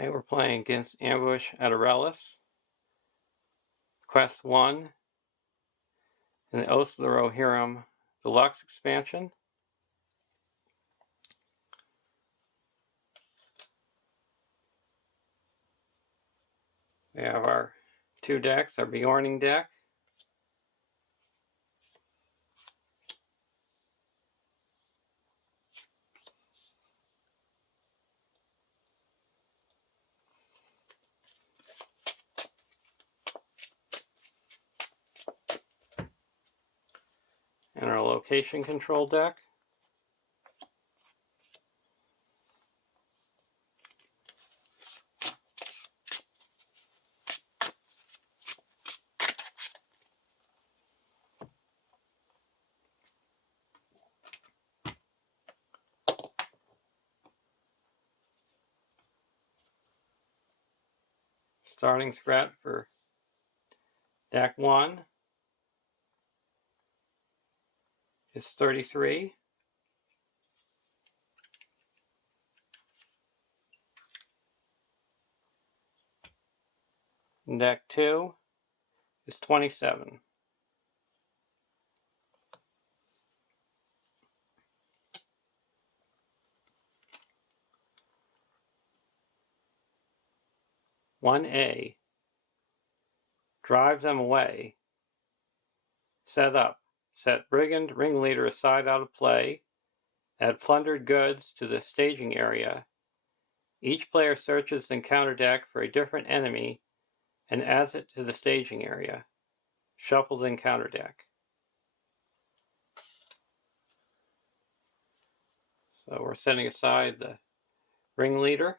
Okay, we're playing against Ambush at Erelas, Quest 1, and the Oath of the Rohirrim Deluxe expansion. We have our two decks, our Bjorning deck, and our location control deck. Starting threat for deck 1 is 33. And deck 2 is 27. One A. Drive them away. Set up. Set brigand ringleader aside out of play. Add plundered goods to the staging area. Each player searches the encounter deck for a different enemy and adds it to the staging area. Shuffle the encounter deck. So we're setting aside the ringleader,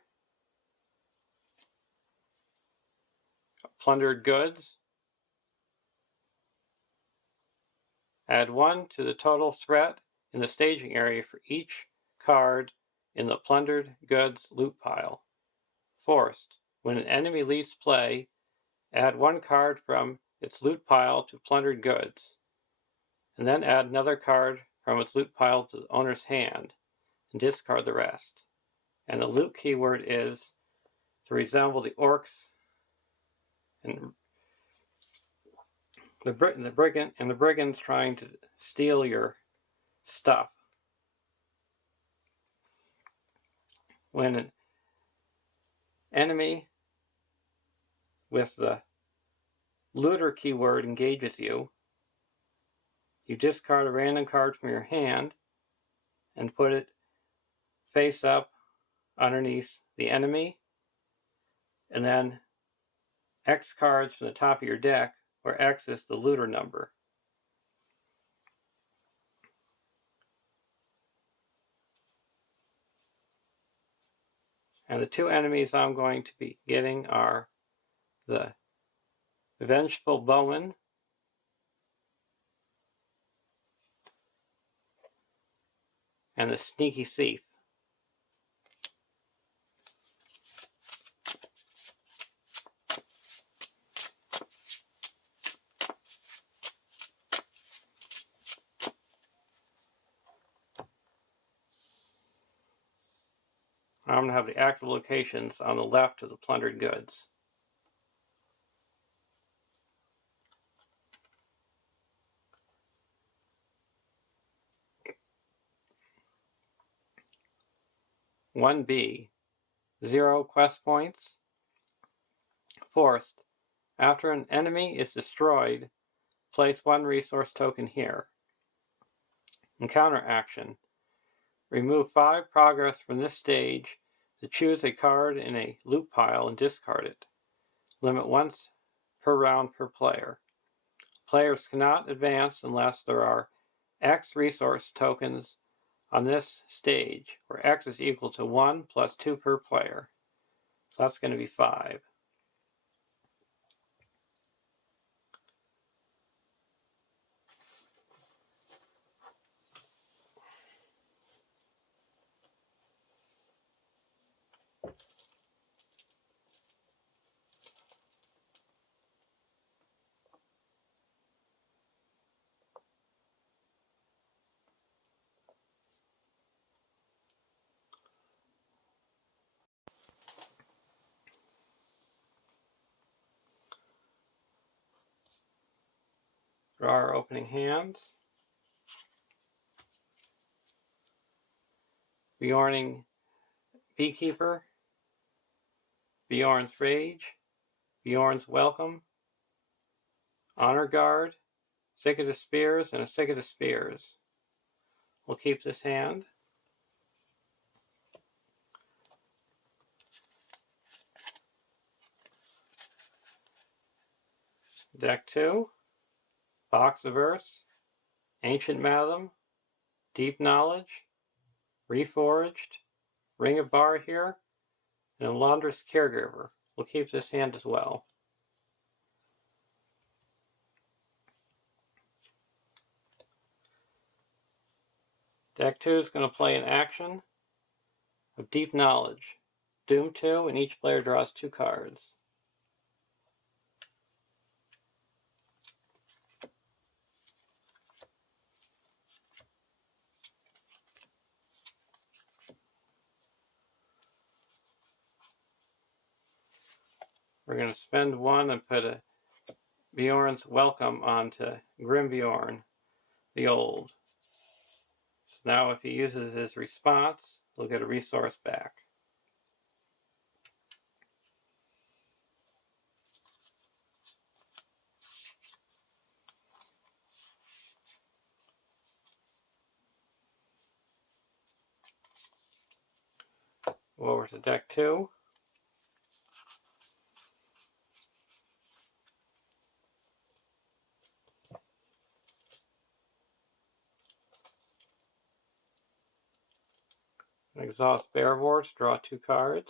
plundered goods. Add 1 to the total threat in the staging area for each card in the plundered goods loot pile. Forced. When an enemy leaves play, add 1 card from its loot pile to plundered goods, and then add another card from its loot pile to the owner's hand, and discard the rest. And the loot keyword is to resemble the orcs and the brigands trying to steal your stuff. When an enemy with the looter keyword engages you, you discard a random card from your hand and put it face up underneath the enemy, and then X cards from the top of your deck, where X is the looter number. And the 2 enemies I'm going to be getting are the Vengeful Bowman and the Sneaky Thief. I'm going to have the active locations on the left of the plundered goods. One B, 0 quest points. Forced. After an enemy is destroyed, place 1 resource token here. Encounter action. Remove 5 progress from this stage to choose a card in a loot pile and discard it. Limit once per round per player. Players cannot advance unless there are X resource tokens on this stage, where X is equal to 1 plus 2 per player. So that's going to be 5. Draw our opening hands. Bjorning Beekeeper, Bjorn's Rage, Bjorn's Welcome, Honor Guard, Thicket of Spears, and a Thicket of Spears. We'll keep this hand. Deck 2, Box of Earth, Ancient Matham, Deep Knowledge, Reforged, Ring of Bar here, and a Laundress Caregiver. We'll keep this hand as well. Deck 2 is going to play an action of Deep Knowledge. Doom 2, and each player draws 2 cards. We're going to spend 1 and put a Bjorn's Welcome onto Grim Bjorn, the Old. So now if he uses his response, he'll get a resource back. Go over to deck 2. Exhaust Bearboard to draw 2 cards.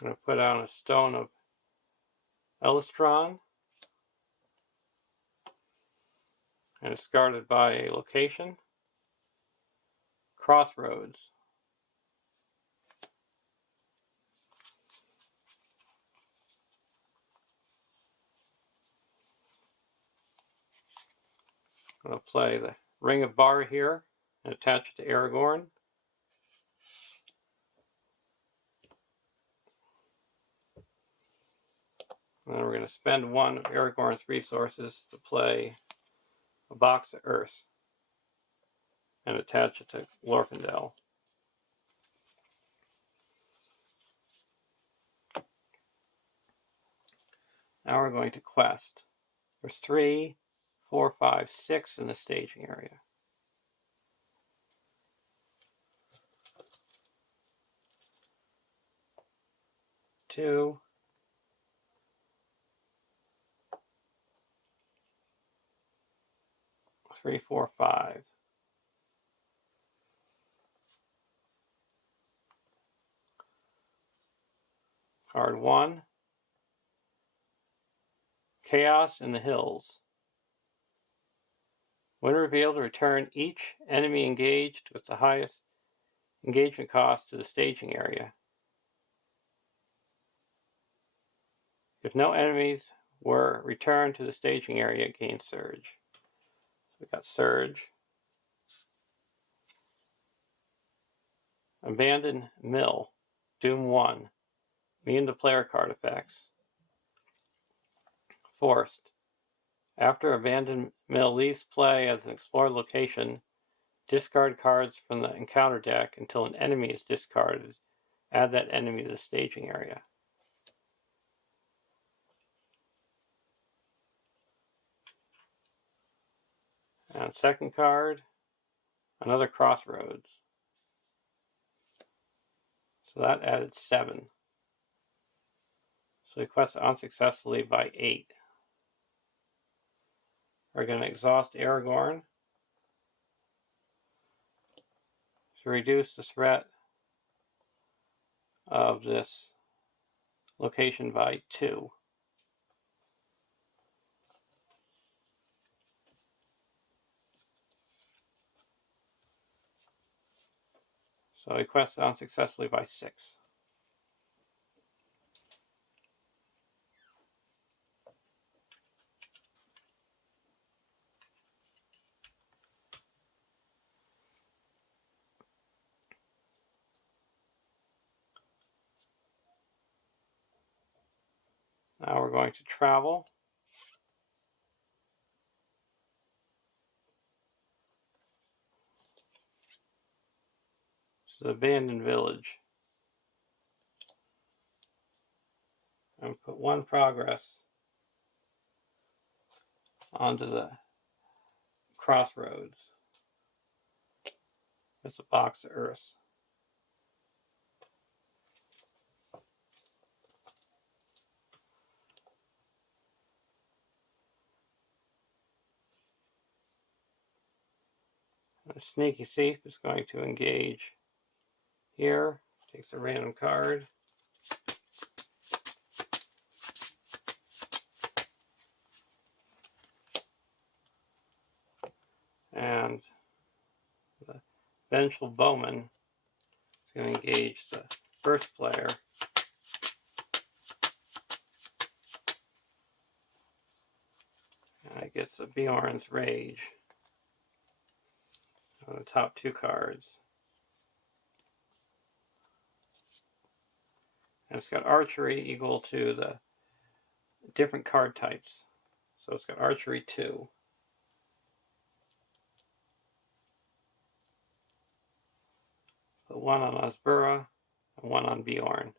I'm going to put down a Stone of Elistron, and it's guarded by a location. Crossroads. I'm going to play the Ring of Bar here and attach it to Aragorn. And then we're going to spend 1 of Aragorn's resources to play a Box of Earth and attach it to Glorfindel. Now we're going to quest. There's 3, 4, 5, 6 in the staging area. Two, 3, 4, 5. Card 1, Chaos in the Hills. When revealed, return each enemy engaged with the highest engagement cost to the staging area. If no enemies were returned to the staging area, it gains Surge. So we got Surge. Abandoned Mill, Doom 1. Immune to player card effects. Forced. After Abandoned Mill leaves play as an explored location, discard cards from the encounter deck until an enemy is discarded. Add that enemy to the staging area. And second card, another Crossroads. So that added 7. So we quest unsuccessfully by 8. We're going to exhaust Aragorn to reduce the threat of this location by 2. So we quest unsuccessfully by 6. Now we're going to travel. This is an abandoned village. And put one progress onto the crossroads with a box of earth. A sneaky thief is going to engage here. Takes a random card. And the vengeful bowman is going to engage the first player. And it gets a Bjorn's Rage on the top two cards. And it's got archery equal to the different card types. So it's got archery 2. Put one on Osbura and one on Bjorn.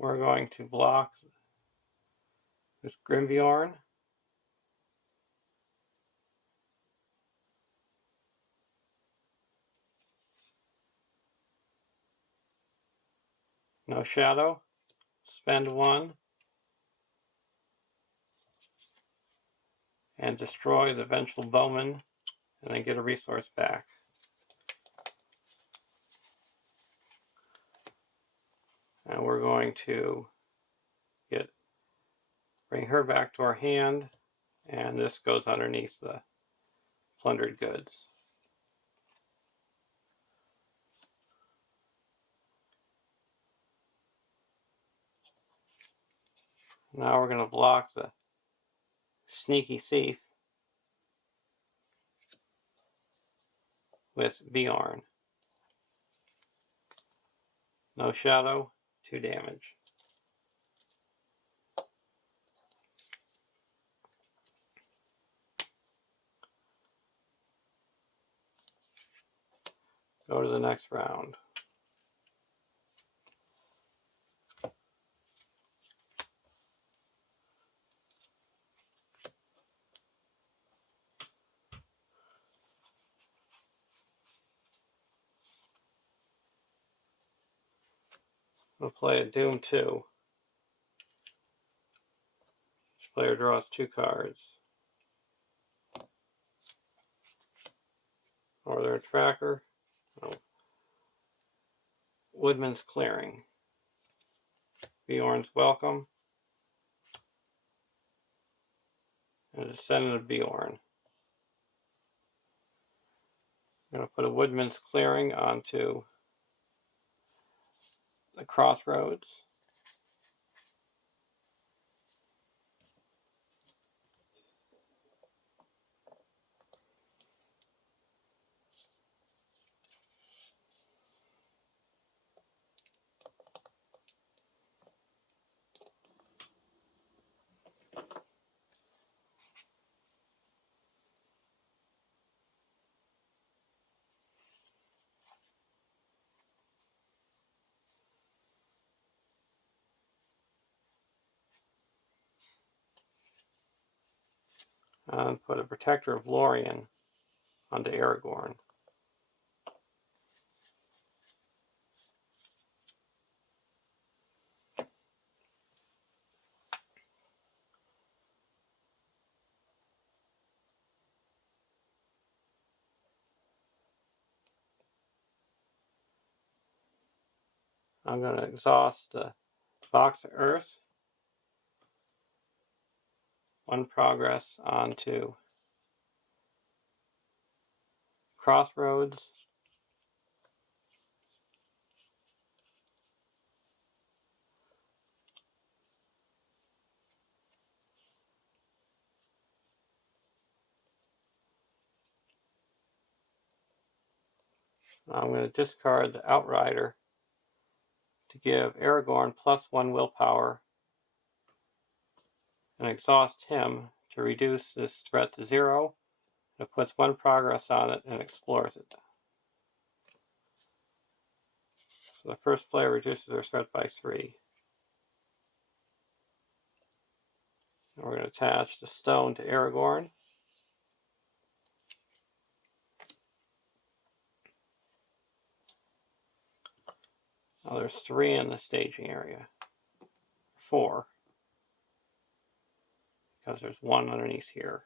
We're going to block with Grimbjorn. No shadow. Spend 1. And destroy the vengeful bowman. And then get a resource back. And we're going to bring her back to our hand. And this goes underneath the plundered goods. Now we're going to block the sneaky thief with Bjorn. No shadow, 2 damage. Go to the next round. We'll play a Doom 2. Each player draws 2 cards. Northern Tracker. Oh. Woodman's Clearing. Bjorn's Welcome. And a Descendant of Bjorn. I'm going to put a Woodman's Clearing onto the crossroads. And put a Protector of Lorien onto Aragorn. I'm going to exhaust the box of earth. 1 progress onto crossroads. I'm going to discard the Outrider to give Aragorn +1 willpower and exhaust him to reduce this threat to 0. It puts 1 progress on it and explores it. So the first player reduces their threat by 3. And we're going to attach the stone to Aragorn. Now there's 3 in the staging area. 4. Because there's 1 underneath here.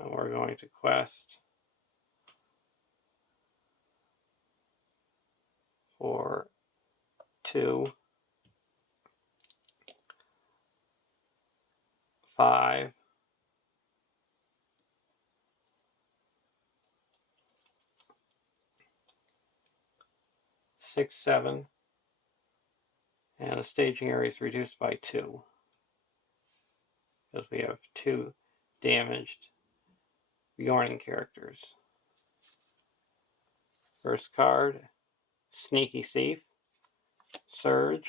And we're going to quest for 2, 5, 6, 7, and the staging area is reduced by 2 because we have 2 damaged Bjorning characters. First card, Sneaky Thief, Surge,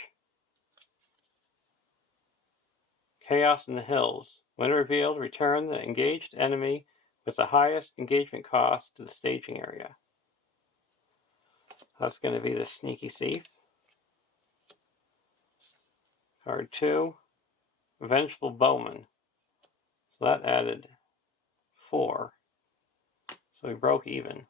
Chaos in the Hills. When revealed, return the engaged enemy with the highest engagement cost to the staging area. That's going to be the Sneaky Thief. Card 2, Vengeful Bowman. So that added 4. So we broke even.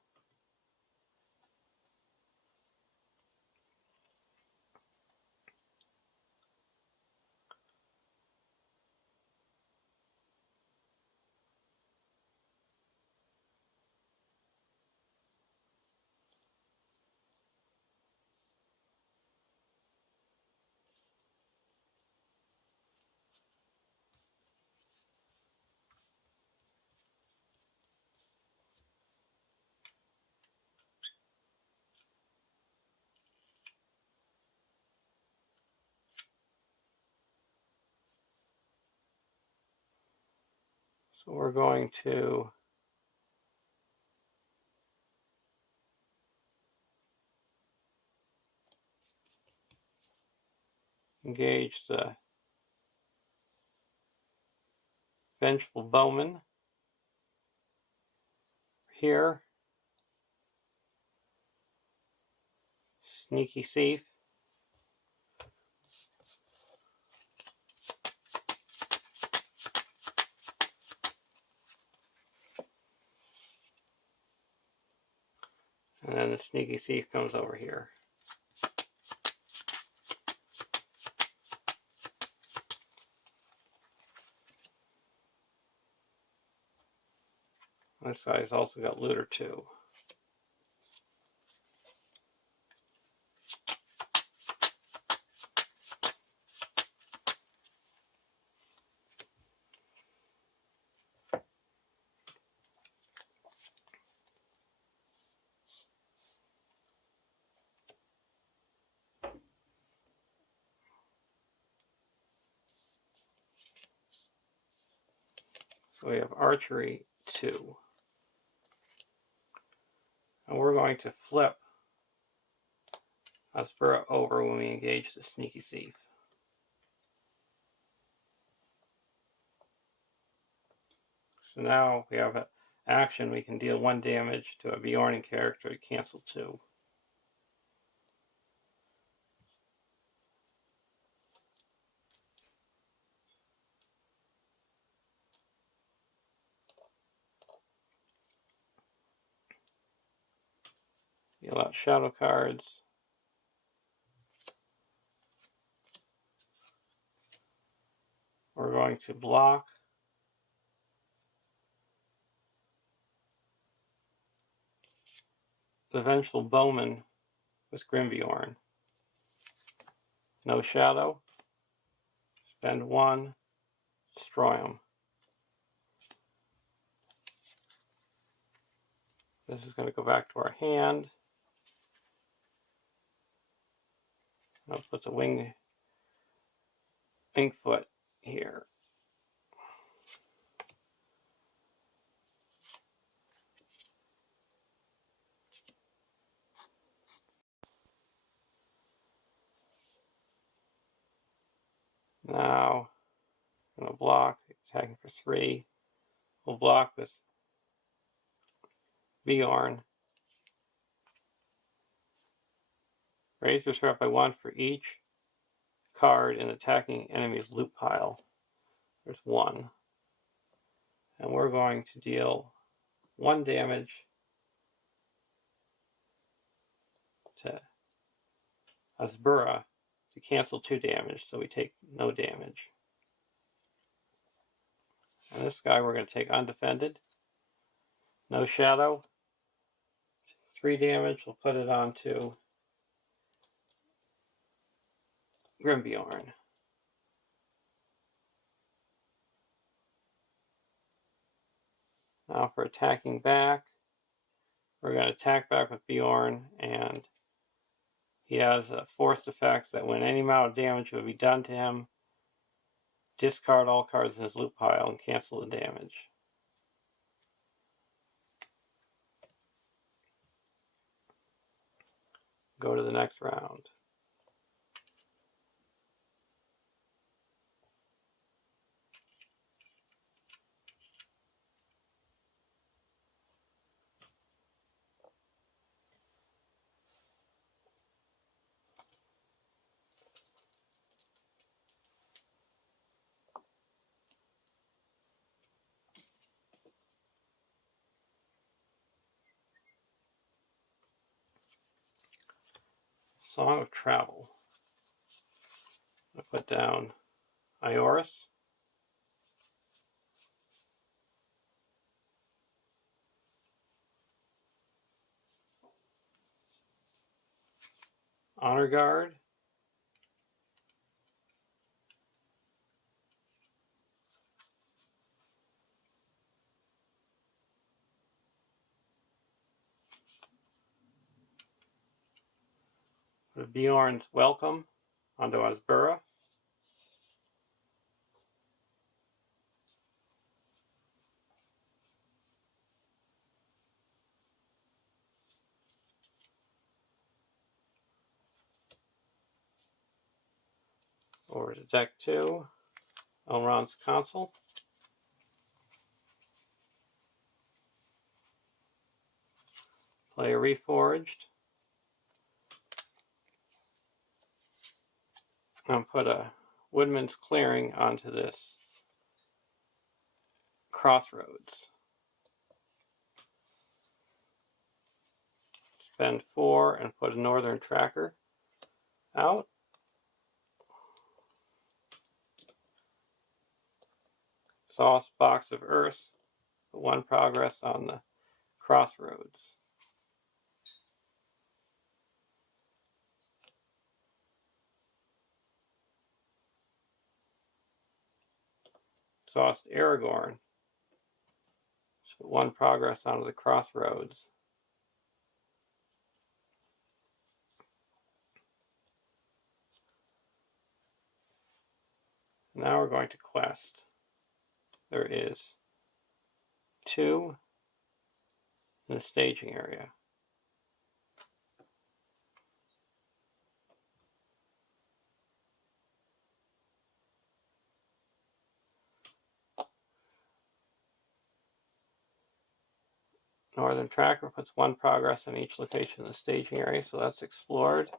So we're going to engage the Vengeful Bowman here. Sneaky Thief. And then the Sneaky Thief comes over here. This guy's also got Looter 2. So we have Archery 2. And we're going to flip a spur over when we engage the Sneaky Thief. So now we have an action. We can deal 1 damage to a Bjorning character to cancel 2. Deal out shadow cards. We're going to block the Vengeful Bowman with Grimbjorn. No shadow. Spend 1. Destroy them. This is going to go back to our hand. I'll put the wing foot here. Now I'm going to block, attacking for 3. We'll block with Bjorn. Raise your threat by 1 for each card in attacking enemy's loot pile. There's 1. And we're going to deal 1 damage to Asbura to cancel 2 damage, so we take no damage. And this guy we're going to take undefended. No shadow. 3 damage. We'll put it onto Grimbjorn. Now for attacking back, we're going to attack back with Bjorn, and he has a forced effect that when any amount of damage would be done to him, discard all cards in his loot pile and cancel the damage. Go to the next round. Song of Travel. I put down Ioris. Honor Guard. Put Bjorn's Welcome onto Asbura. Over to deck 2, Elrond's Consul. Play a Reforged. And put a Woodman's Clearing onto this Crossroads. Spend 4 and put a Northern Tracker out. Sauce Box of Earth. Put 1 progress on the Crossroads. Sauce Aragorn. Put 1 progress onto the Crossroads. Now we're going to quest. There is 2 in the staging area. Northern Tracker puts 1 progress on each location in the staging area, so that's explored.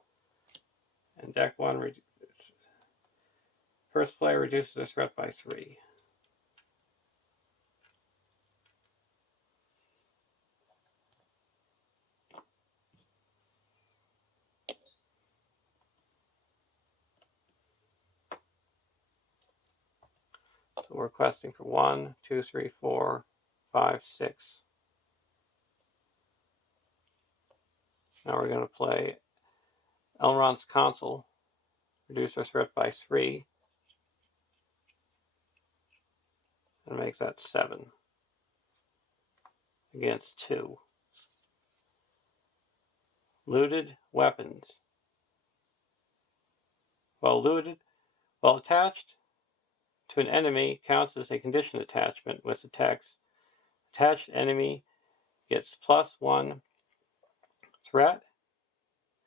And deck 1, first player reduces their threat by 3. So we're questing for 1, 2, 3, 4, 5, 6. Now we're going to play Elrond's Consul, reduce our threat by 3, and make that 7 against 2. Looted Weapons. while attached to an enemy counts as a condition attachment with the text, attached enemy gets +1 threat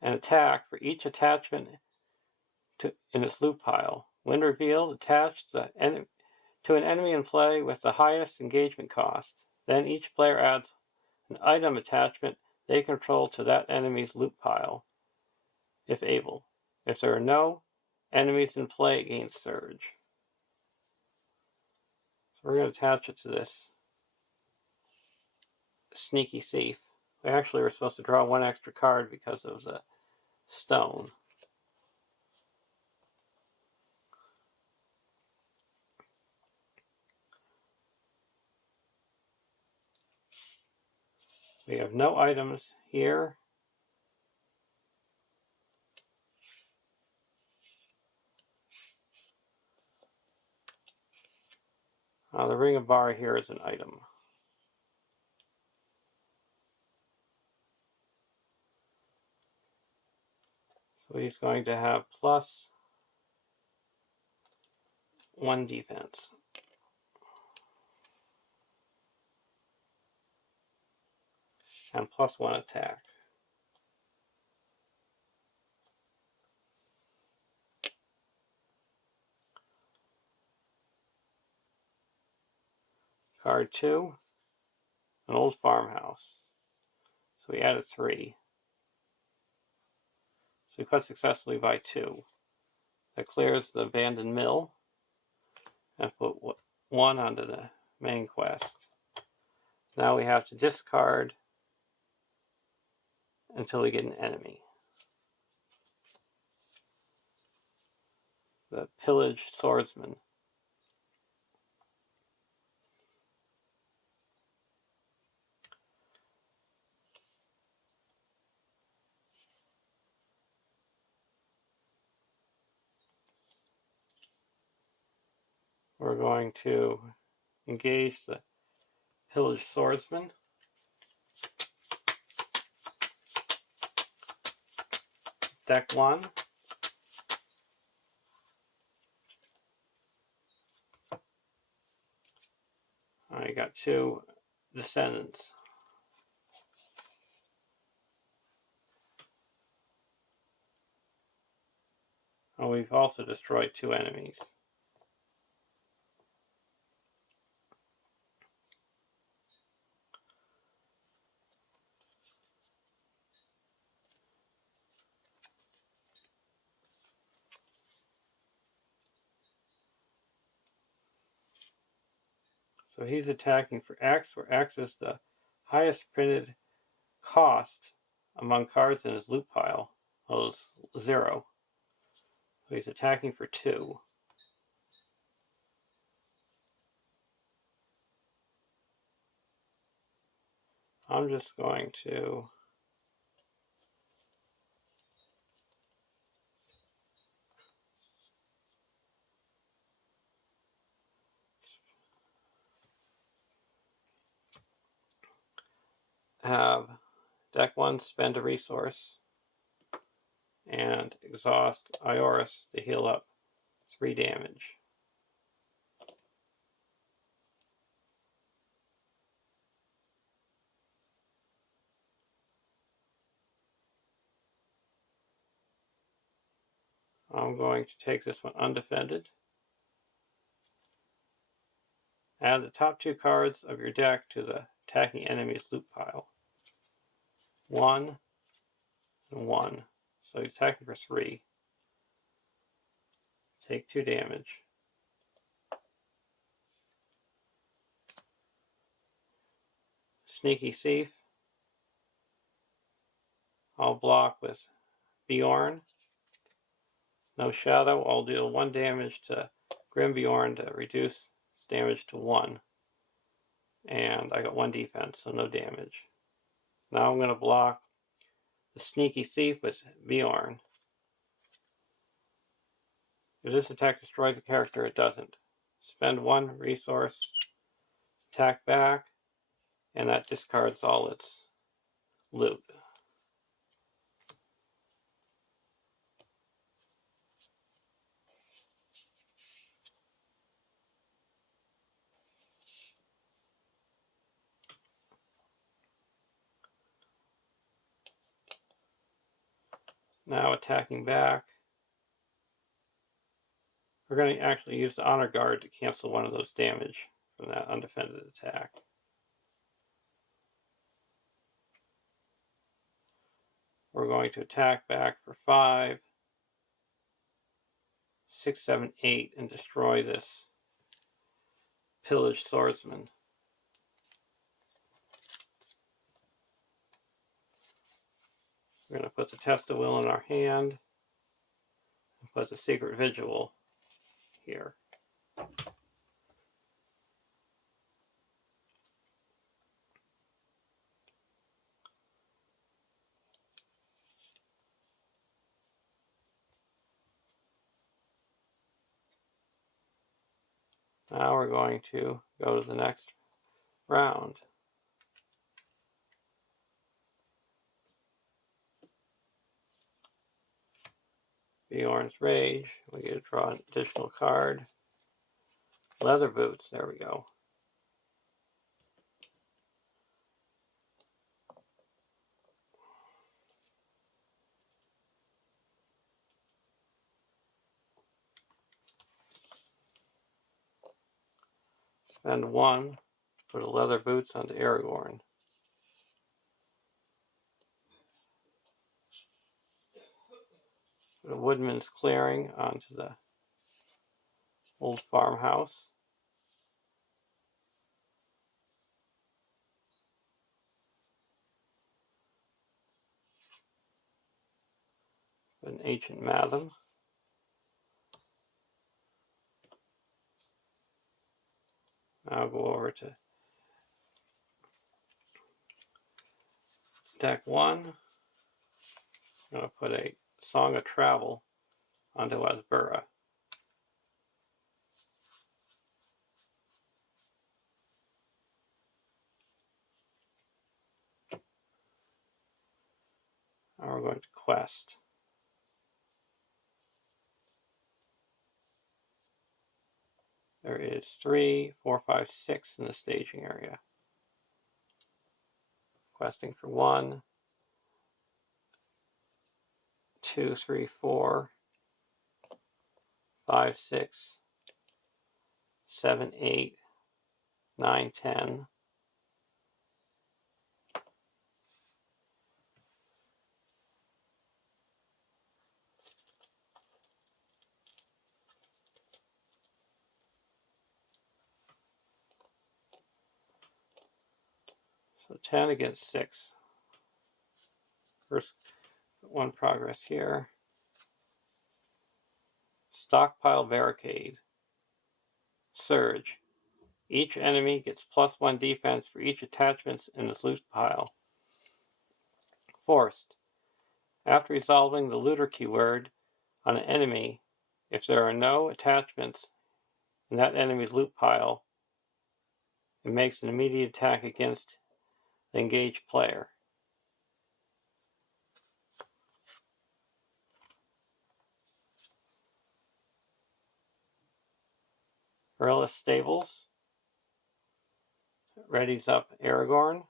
and attack for each attachment in its loot pile. When revealed, attach to an enemy in play with the highest engagement cost. Then each player adds an item attachment they control to that enemy's loot pile, if able. If there are no enemies in play, it gains surge. So we're going to attach it to this sneaky thief. We actually were supposed to draw one extra card because of the stone. We have no items here. The ring of bar here is an item. So he's going to have +1 defense. And +1 attack. Card 2, an old farmhouse. So we added 3. So we cut successfully by 2. That clears the abandoned mill and put 1 onto the main quest. Now we have to discard until we get an enemy. The pillaged swordsman. We're going to engage the pillaged swordsman. Deck 1. I got 2 descendants. Oh, we've also destroyed 2 enemies. So he's attacking for X, where X is the highest printed cost among cards in his loot pile. Well, it's 0. So he's attacking for 2. I'm just going to have deck 1 spend a resource and exhaust Ioris to heal up 3 damage. I'm going to take this one undefended. Add the top 2 cards of your deck to the attacking enemy's loot pile. 1 and 1. So he's attacking for 3. Take 2 damage. Sneaky Thief. I'll block with Bjorn. No Shadow. I'll deal 1 damage to Grim Bjorn to reduce damage to 1. And I got 1 defense, so no damage. Now I'm going to block the Sneaky Thief with Bjorn. If this attack destroys the character, it doesn't. Spend 1 resource, attack back, and that discards all its loot. Now attacking back. We're going to actually use the honor guard to cancel one of those damage from that undefended attack. We're going to attack back for 5, 6, 7, 8 and destroy this pillaged swordsman. We're going to put the test of will in our hand and put the secret vigil here. Now we're going to go to the next round. Bjorn's Rage. We get to draw an additional card. Leather boots. There we go. Spend 1. Put a leather boots onto Aragorn. Put a woodman's clearing onto the old farmhouse. Put an ancient matham. I'll go over to deck 1. I'm going to put a Song of Travel onto Asbura. Now we're going to quest. There is 3, 4, 5, 6 in the staging area. Questing for 1, 2, 3, 4, 5, 6, 7, 8, 9, 10. So 10 against 6. First, 1 progress here. Stockpile Barricade. Surge. Each enemy gets +1 defense for each attachment in this loot pile. Forced. After resolving the looter keyword on an enemy, if there are no attachments in that enemy's loot pile, it makes an immediate attack against the engaged player. Erelas Stables. Readies up Aragorn.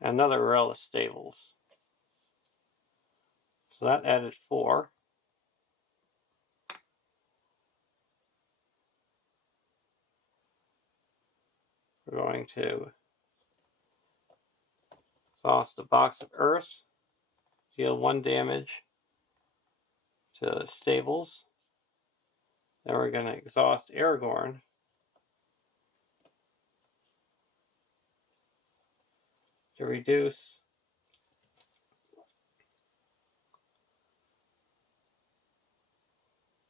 Another Erelas Stables. So that added 4. We're going to exhaust the Box of Earth, deal 1 damage to Stables. Then we're going to exhaust Aragorn. To reduce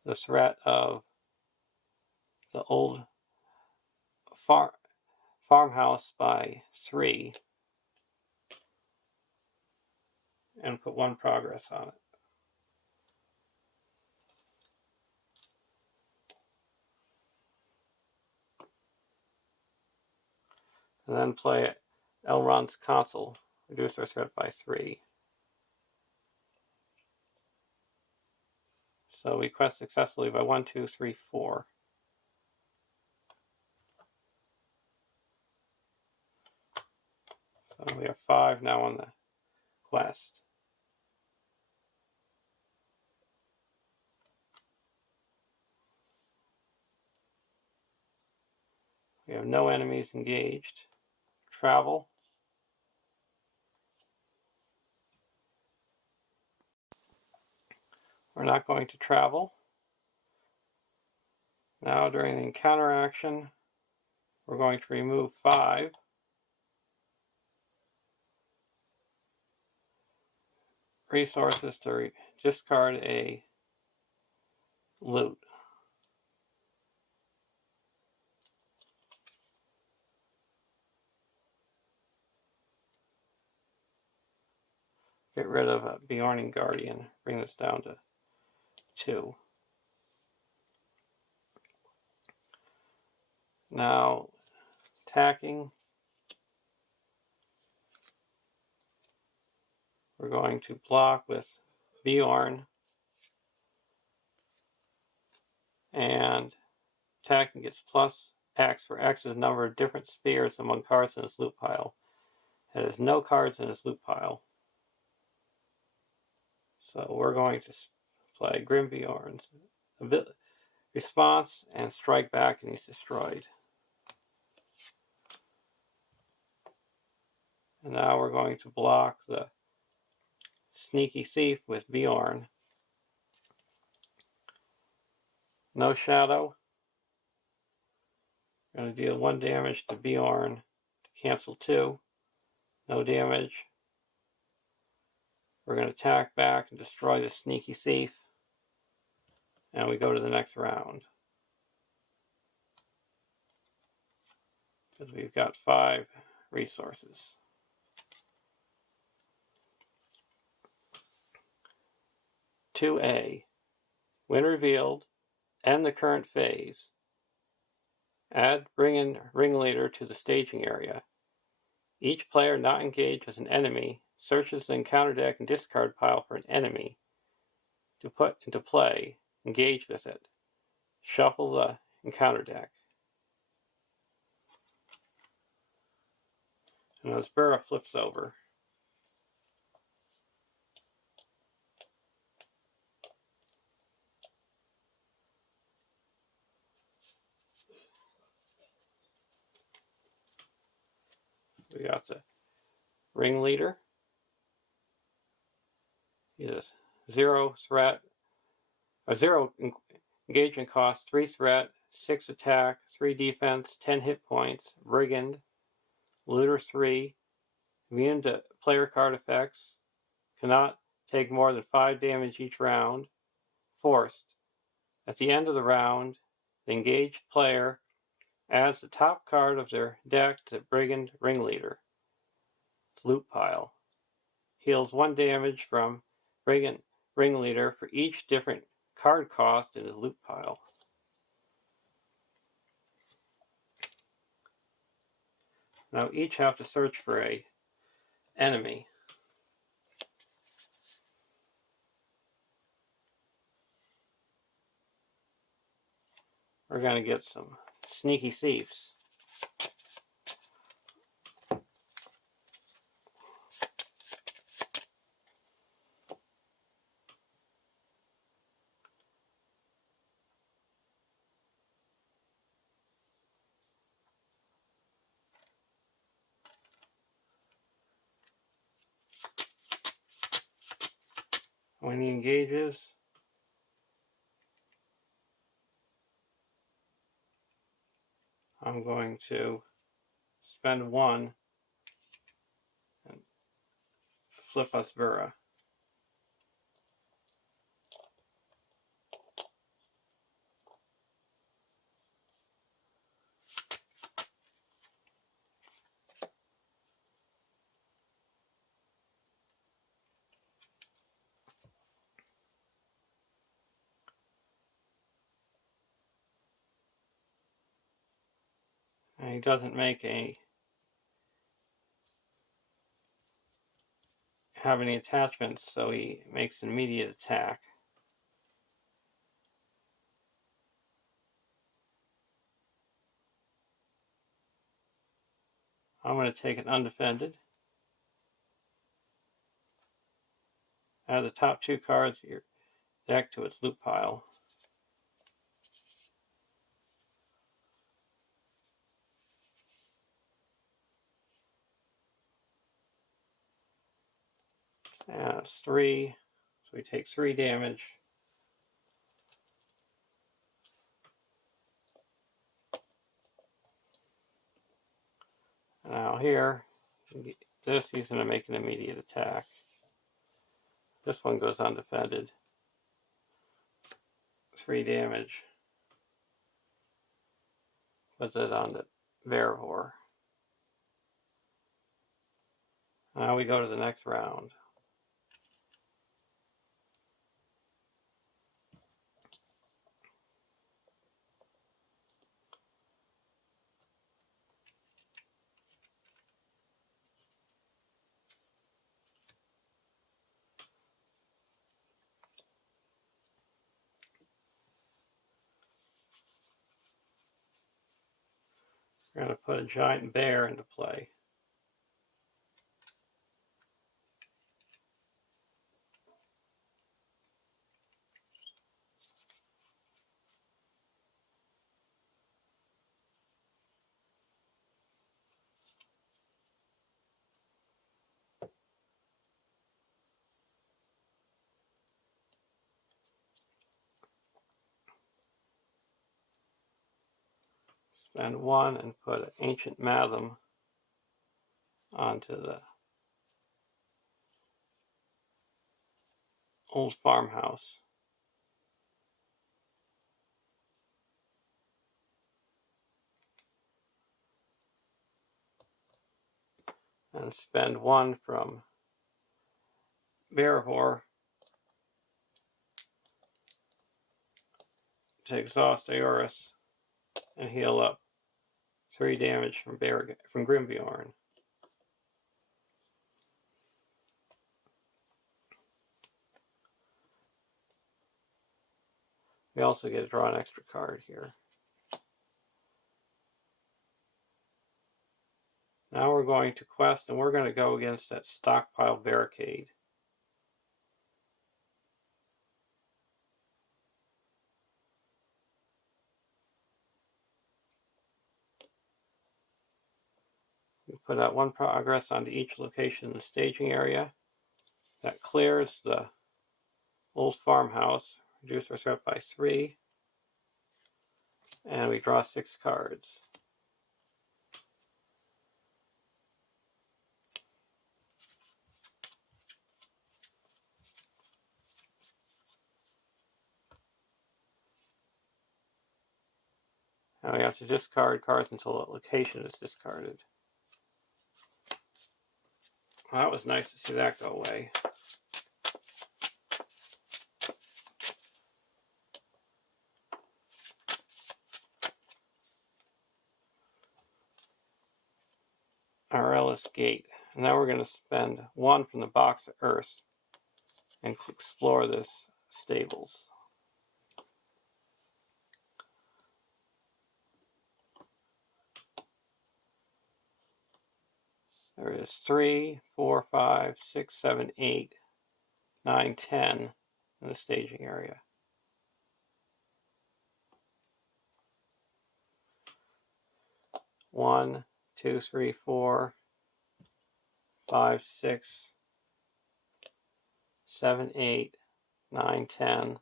the threat of the old farmhouse by 3 and put 1 progress on it. And then play Elrond's Consul, reduce our threat by 3. So we quest successfully by 1, 2, 3, 4. So we have 5 now on the quest. We have no enemies engaged. Travel. We're not going to travel. Now during the encounter action, we're going to remove 5. Resources to discard a loot. Get rid of a Bjorning Guardian. Bring this down to 2. Now, attacking. We're going to block with Bjorn. And attacking gets plus X, where X is the number of different spears among cards in his loot pile. It has no cards in his loot pile. So we're going to play Grim Bjorn's response and strike back, and he's destroyed. And now we're going to block the Sneaky Thief with Bjorn. No shadow. We're going to deal 1 damage to Bjorn to cancel 2. No damage. We're going to attack back and destroy the Sneaky Thief. And we go to the next round. Because we've got 5 resources. (2A) When revealed, end the current phase. Add ringleader to the staging area. Each player not engaged with an enemy searches the encounter deck and discard pile for an enemy to put into play. Engage with it. Shuffle the encounter deck. And as Burra flips over, we got the ringleader. He's a 0 threat, a 0 engagement cost, 3 threat, 6 attack, 3 defense, 10 hit points, brigand, looter 3, immune to player card effects, cannot take more than 5 damage each round, forced. At the end of the round, the engaged player adds the top card of their deck to Brigand Ringleader's loot pile. Heals 1 damage from Brigand Ringleader for each different card cost in his loot pile. Now each have to search for a enemy. We're going to get some Sneaky Thieves. When he engages, I'm going to spend 1 and flip us Burra. And he doesn't have any attachments, so he makes an immediate attack. I'm going to take it undefended. Add the top 2 cards of your deck to its loot pile. And it's 3, so we take 3 damage. Now here, this he's going to make an immediate attack. This one goes undefended. 3 damage. Puts it on the Verivore. Now we go to the next round. We're going to put a giant bear into play. Spend 1 and put an Ancient Mathem onto the old farmhouse. And spend 1 from Verivore to exhaust Erelas and heal up 3 damage from Grimbjorn. We also get to draw an extra card here. Now we're going to quest, and we're going to go against that stockpile barricade. We put out 1 progress onto each location in the staging area. That clears the old farmhouse, reduce our threat by 3, and we draw 6 cards. Now we have to discard cards until the location is discarded. Well, that was nice to see that go away. Erelas Gate. And now we're going to spend 1 from the box of Earth and explore this stables. There is 3, 4, 5, 6, 7, 8, 9, 10 in the staging area. One, 2, 3, 4, 5, 6, 7, 8, 9, 10.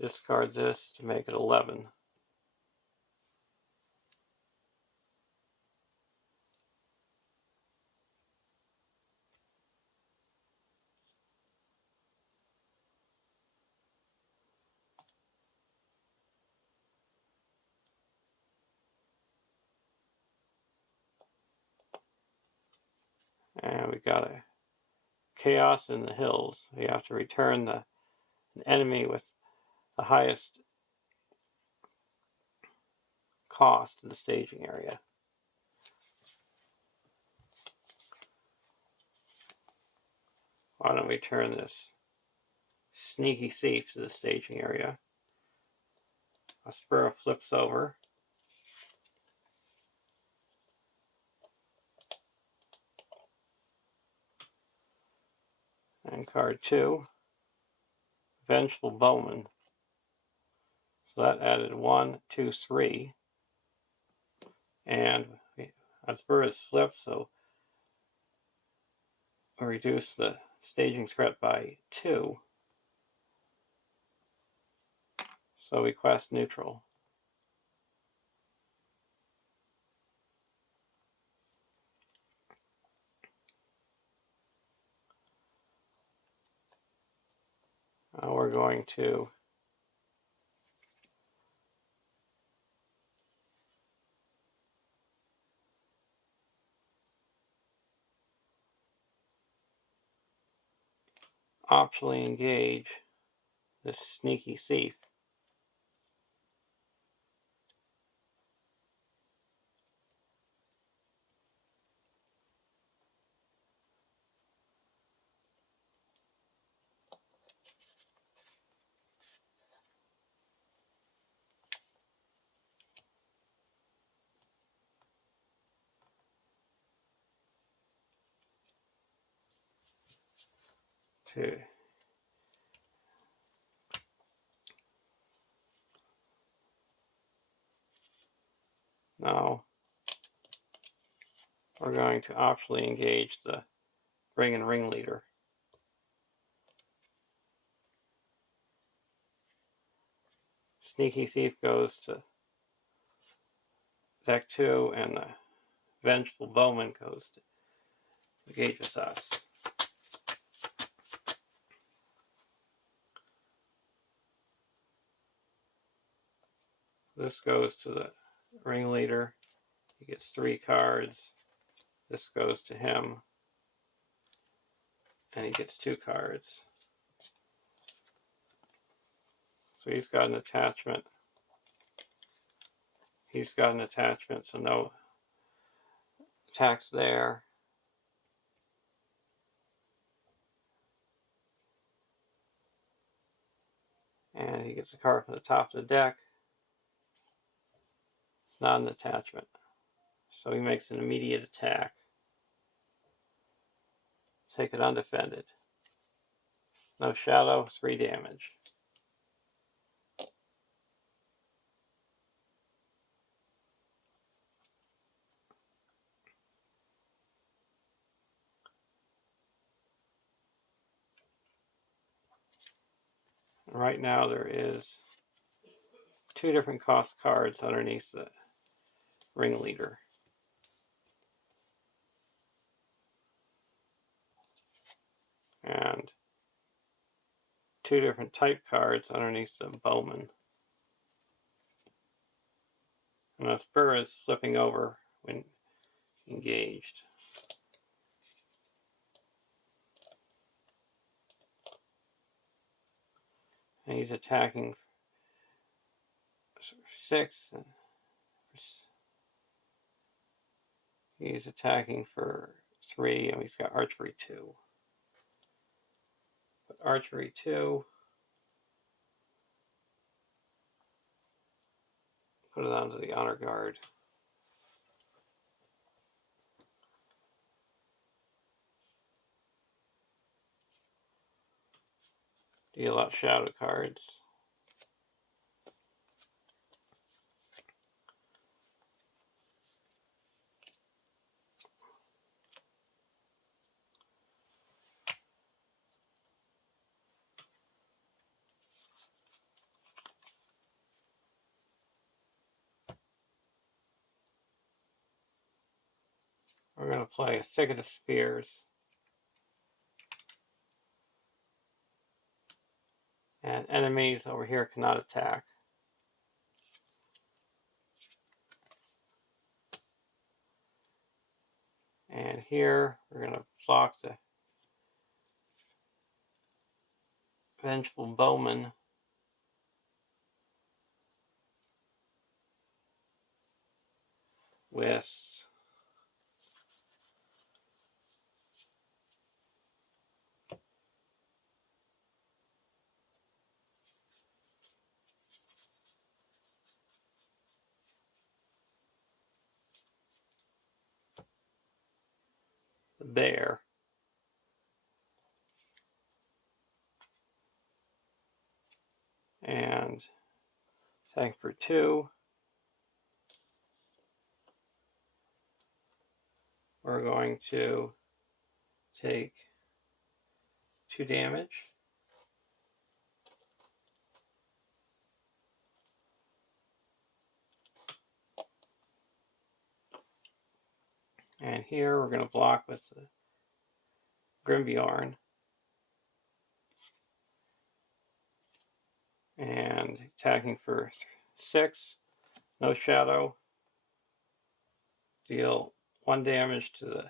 Discard this to make it 11. And we got a Chaos in the Hills. We have to return an enemy with the highest cost in the staging area. Why don't we turn this Sneaky Thief to the staging area? Aspera flips over. And card 2, Vengeful Bowman. So that added 1, 2, 3. And Spur is flipped, so we reduce the staging threat by 2. So we quest neutral. Now we're going to optionally engage this sneaky thief. Now we're going to optionally engage the ring and ringleader. Sneaky thief goes to deck 2, and the vengeful bowman goes to engages us. This goes to the ringleader. He gets 3 cards. This goes to him, and he gets 2 cards. So he's got an attachment. He's got an attachment, so no attacks there. And he gets a card from the top of the deck. It's not an attachment. So he makes an immediate attack. Take it undefended. No shadow, 3 damage. Right now there is 2 different cost cards underneath the ringleader. And 2 different type cards underneath the bowman. And the spur is flipping over when engaged. And he's attacking 6. He's attacking for 3, and he's got archery 2. But archery 2, put it onto the honor guard. Deal out shadow cards. We're going to play a Thicket of Spears. And enemies over here cannot attack. And here we're going to block the Vengeful Bowman with the bear. Attacking for 2. We're going to take 2 damage. And here we're going to block with the Grimbjorn. And attacking for 6. No shadow. Deal 1 damage to the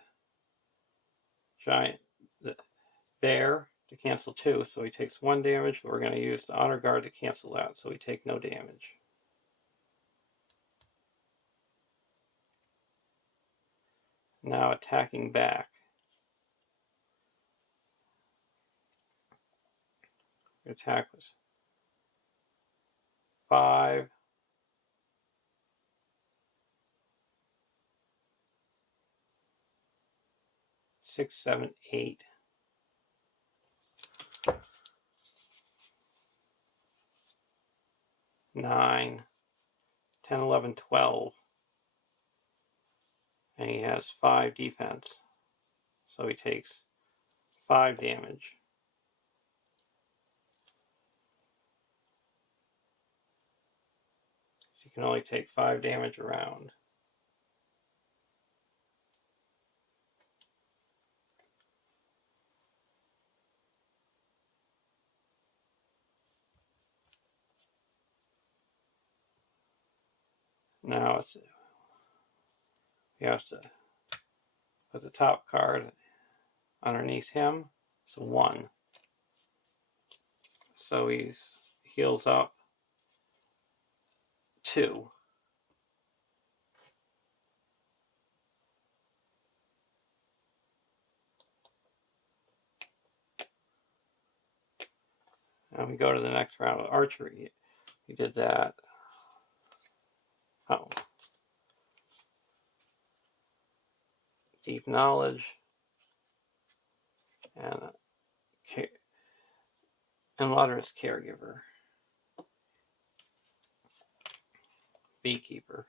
giant, the bear, to cancel 2. So he takes 1 damage, but we're going to use the honor guard to cancel that, so we take no damage. Now attacking back. Attack was 5. 6, 7, 8. 9, 10, 11, 12. And he has 5 defense. So he takes 5 damage. So you can only take 5 damage around. Now he has to put the top card underneath him. It's a 1. So he heals up 2. And we go to the next round of archery. He did that. Oh. Deep knowledge. And Lotter's caregiver. Beekeeper.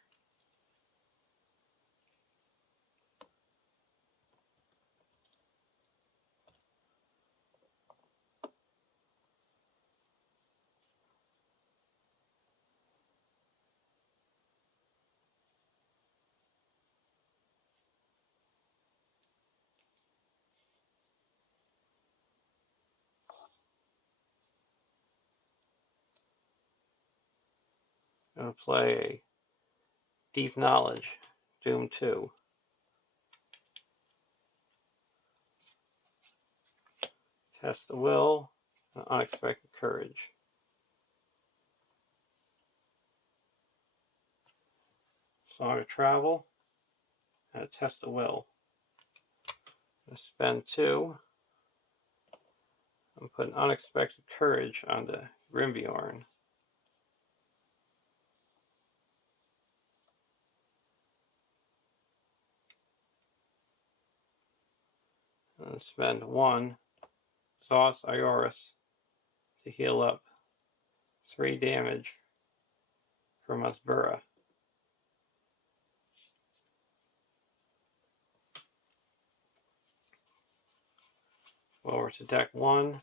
Going to play Deep Knowledge, Doom 2. Test the Will, and Unexpected Courage. Song of Travel, and a Test the Will. I'm going to spend 2. and put an Unexpected Courage onto Grimbjorn. And spend 1 Zos Ioris to heal up 3 damage from Asbura. Over to deck 1.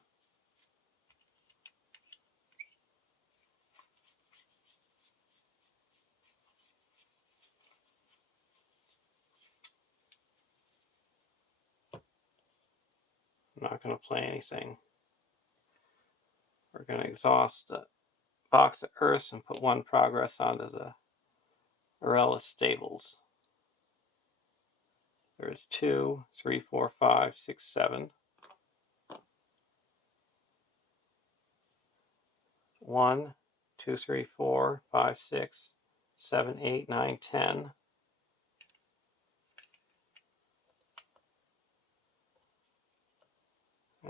I'm not going to play anything. We're going to exhaust the box of Earth and put 1 progress onto the Erelas stables. There's 2, 3, 4, 5, 6, 7. 1, 2, 3, 4, 5, 6, 7, 8, 9, 10.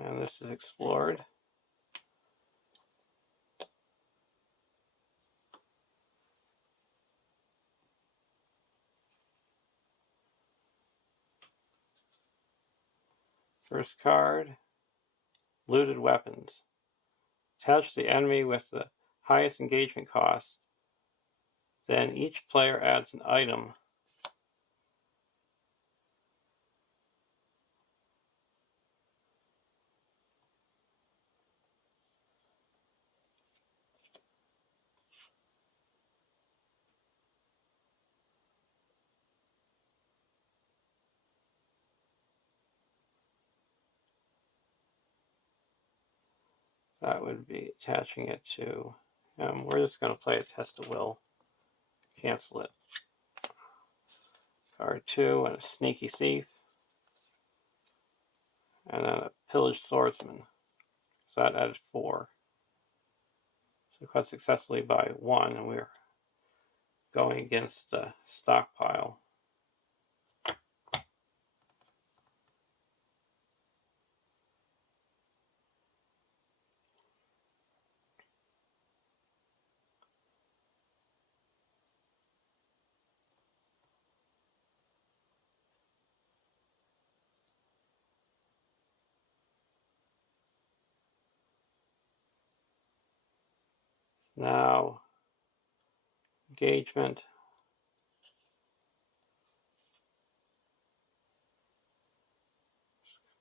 And this is explored. First card, Looted Weapons. Attach the enemy with the highest engagement cost Then each player adds an item. That would be attaching it to him. We're just going to play a test of will. Cancel it. Card 2 and a sneaky thief. And then a pillaged swordsman. So that added 4. So cut successfully by 1, and we're going against the stockpile. Now, engagement.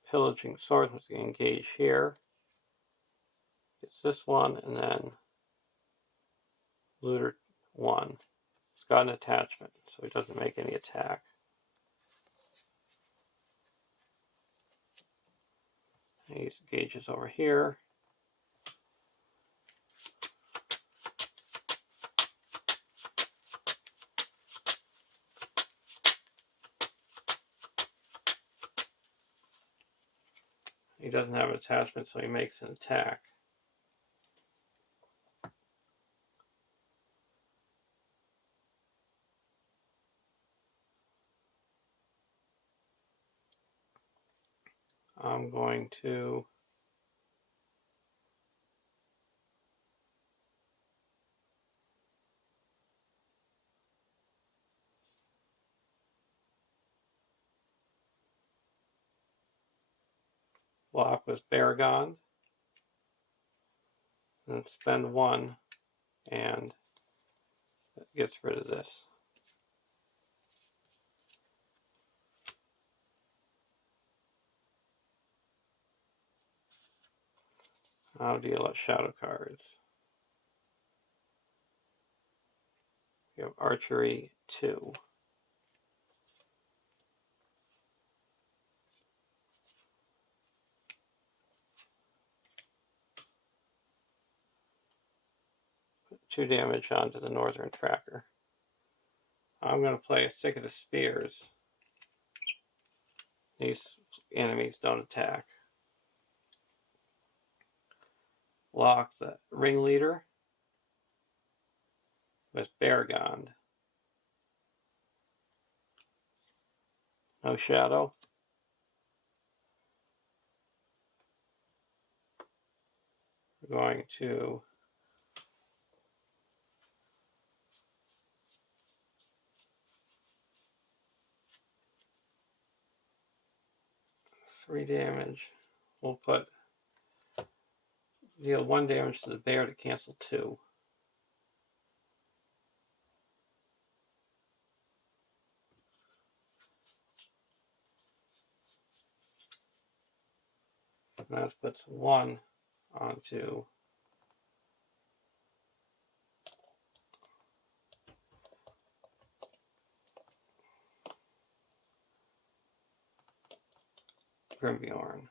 Pillaging swordsman is going to engage here. It's this one, and then looter 1. It's got an attachment, so he doesn't make any attack. He engages over here. He doesn't have an attachment, so he makes an attack. I'm going to block with Baragon, and spend 1, and it gets rid of this. I'll deal out shadow cards. We have archery 2. Put 2 damage onto the northern tracker. I'm going to play a Thicket of Spears. These enemies don't attack. Block the ringleader with Baragon. No shadow. We're going to three damage. We'll deal 1 damage to the bear to cancel 2. Now this puts 1 onto Grimbjorn.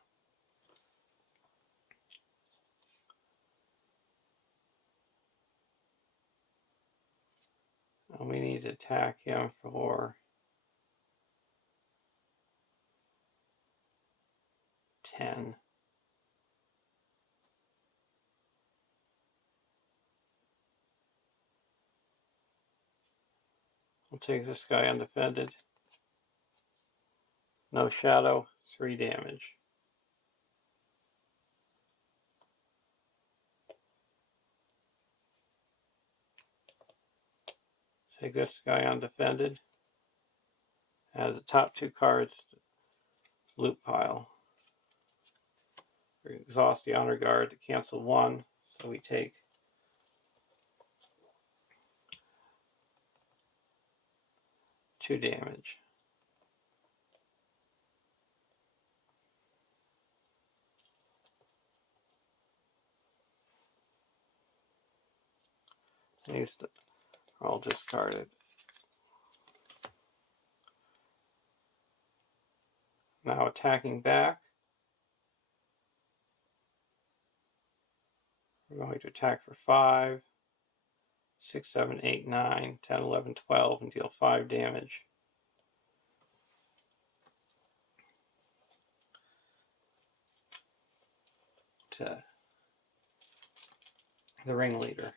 And we need to attack him for 10. We'll take this guy undefended. No shadow, 3 damage. Take this guy undefended. Add the top 2 cards to loot pile. We exhaust the honor guard to cancel 1, so we take 2 damage. These are all discarded. Now attacking back. We're going to attack for 5, 6, 7, 8, 9, 10, 11, 12, and deal 5 damage. To the ringleader.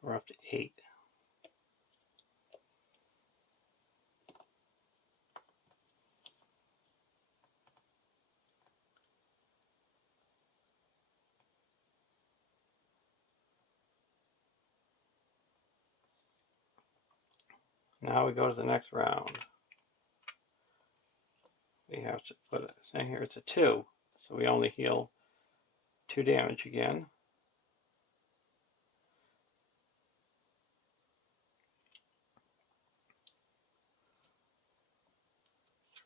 So we're up to 8. Now we go to the next round. We have to put it, say here it's a 2, so we only heal 2 damage again.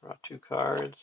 Draw 2 cards.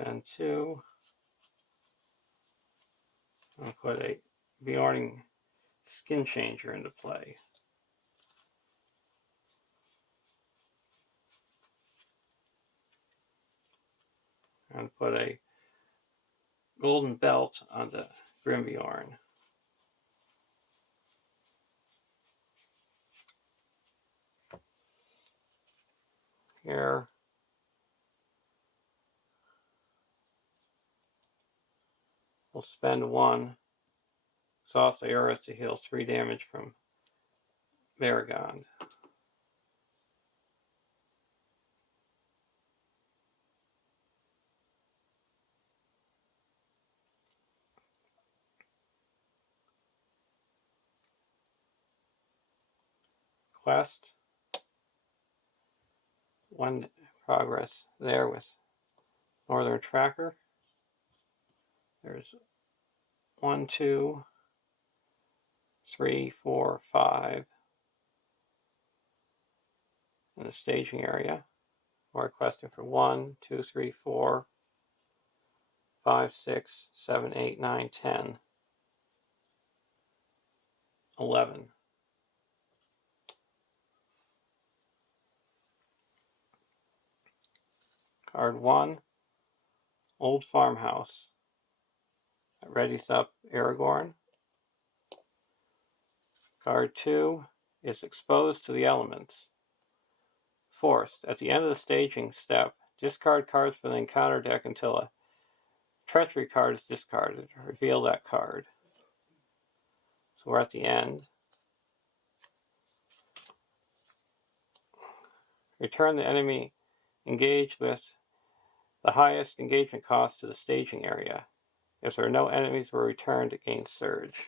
Spend 2. I'll put a Bjorning Skin Changer into play. And put a golden belt on the Grimbjorn. Here, we'll spend 1. Exhaust the Erelas to heal 3 damage from Varagond. Quest. 1 progress there with Northern Tracker. There's 1, 2, 3, 4, 5 in the staging area. We're requesting for 1, 2, 3, 4, 5, 6, 7, 8, 9, 10, 11. Card 1, Old Farmhouse. That readies up Aragorn. Card 2 is Exposed to the Elements. Forced. At the end of the staging step, discard cards from the encounter deck until a treachery card is discarded. Reveal that card. So we're at the end. Return the enemy engaged with the highest engagement cost to the staging area. If there are no enemies, were returned to gain Surge.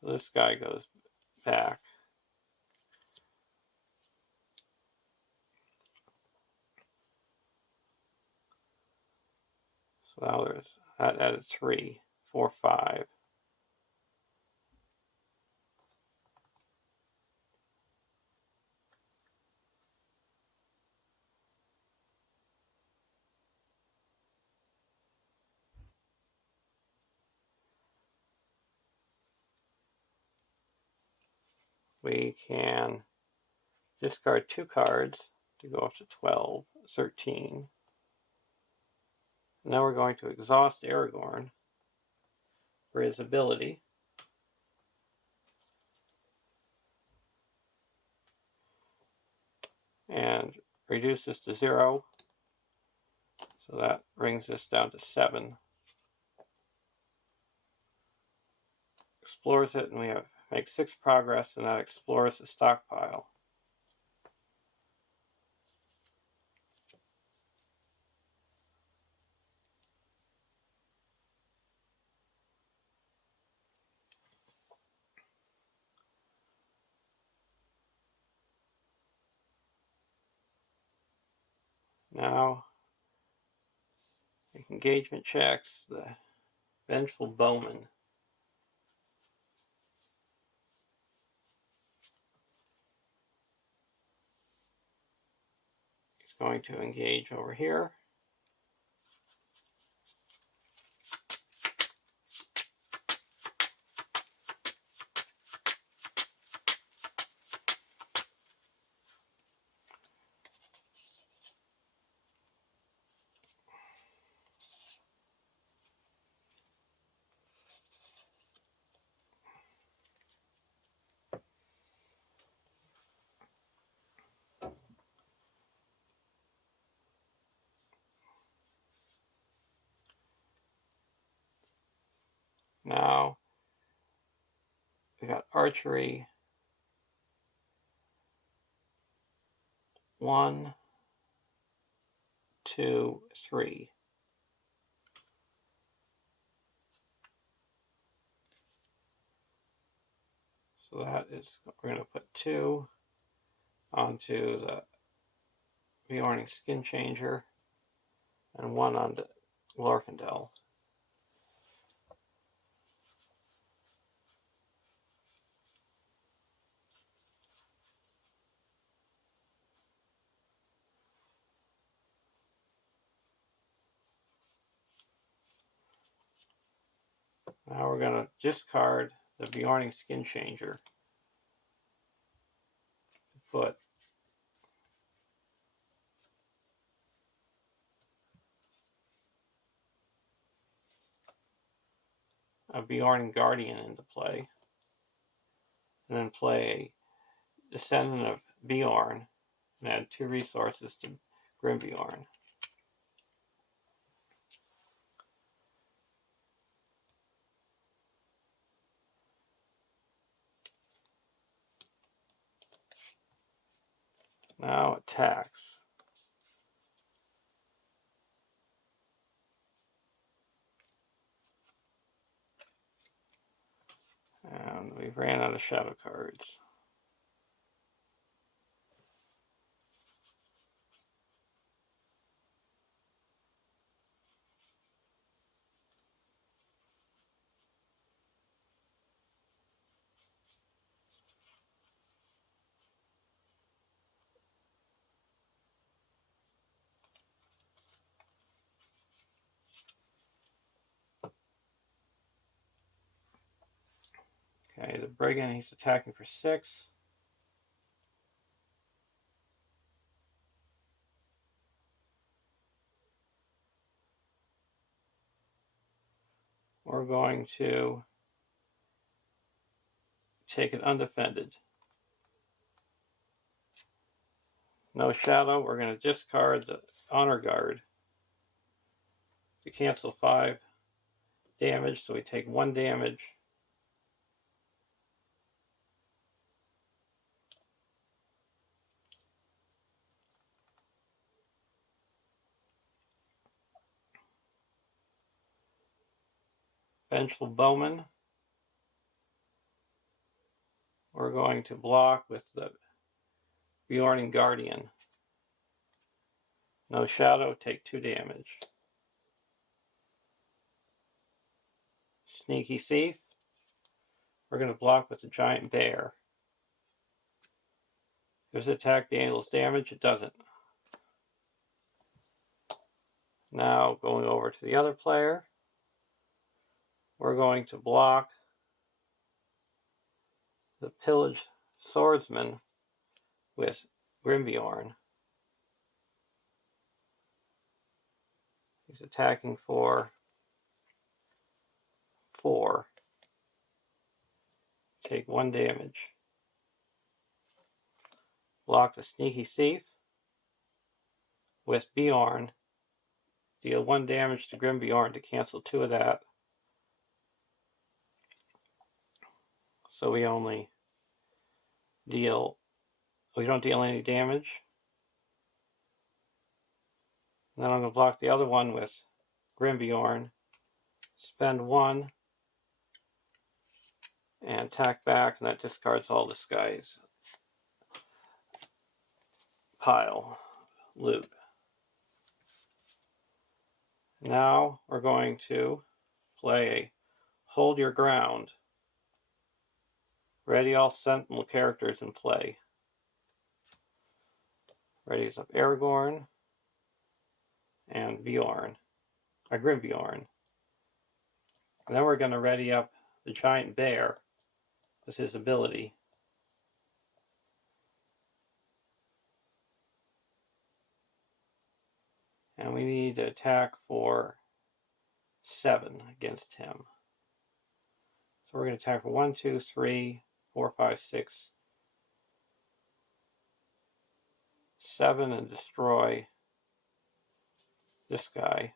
So this guy goes back. So now there's that added 3, 4, 5. We can discard 2 cards to go up to 12, 13. Now we're going to exhaust Aragorn for his ability. And reduce this to 0. So that brings this down to 7. Explores it, and we have make 6 progress, and that explores the stockpile. Now, engagement checks the Vengeful Bowman. He's going to engage over here. Now, we got archery. 1, 2, 3. So that is, we're going to put 2 onto the Bjorning Skin Changer and 1 onto Glorfindel. Now we're going to discard the Bjorning Skin Changer to put a Bjorn Guardian into play, and then play a Descendant of Bjorn and add 2 resources to Grimbjorn. Now attacks. And we ran out of shadow cards. Okay, the Brigand, he's attacking for 6. We're going to take it undefended. No shadow, we're going to discard the Honor Guard to cancel 5 damage, so we take 1 damage. Vengeful Bowman. We're going to block with the Bjorn Guardian. No shadow, take 2 damage. Sneaky Thief. We're going to block with the Giant Bear. Does it attack deals damage? It doesn't. Now going over to the other player. We're going to block the Pillage Swordsman with Grimbjorn. He's attacking for 4. Take 1 damage. Block the Sneaky Thief with Bjorn. Deal 1 damage to Grim Bjorn to cancel 2 of that. So we don't deal any damage. And then I'm going to block the other one with Grim Bjorn. Spend 1 and attack back, and that discards all this guy's pile loot. Now we're going to play a Hold Your Ground. Ready all Sentinel characters in play. Readies up Aragorn and Bjorn, Grim Bjorn. And then we're going to ready up the Giant Bear with his ability. And we need to attack for 7 against him. So we're going to attack for 1, 2, 3, 4, 5, 6, 7 and destroy this guy.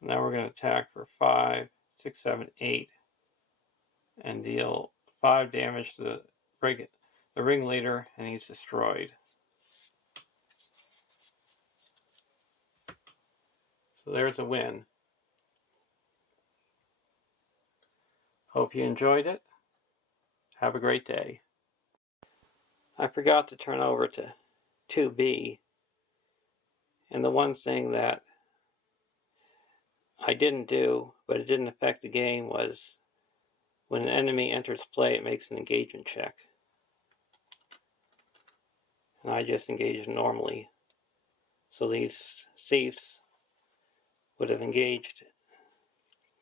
And then we're going to attack for 5, 6, 7, 8 and deal 5 damage to the ringleader, and he's destroyed. So there's a win. Hope you enjoyed it. Have a great day. I forgot to turn over to 2B, and the one thing that I didn't do, but it didn't affect the game, was when an enemy enters play, it makes an engagement check. And I just engaged normally. So these thieves would have engaged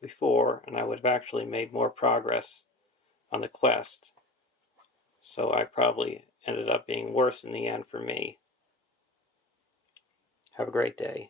before, and I would have actually made more progress on the quest. So I probably ended up being worse in the end for me. Have a great day.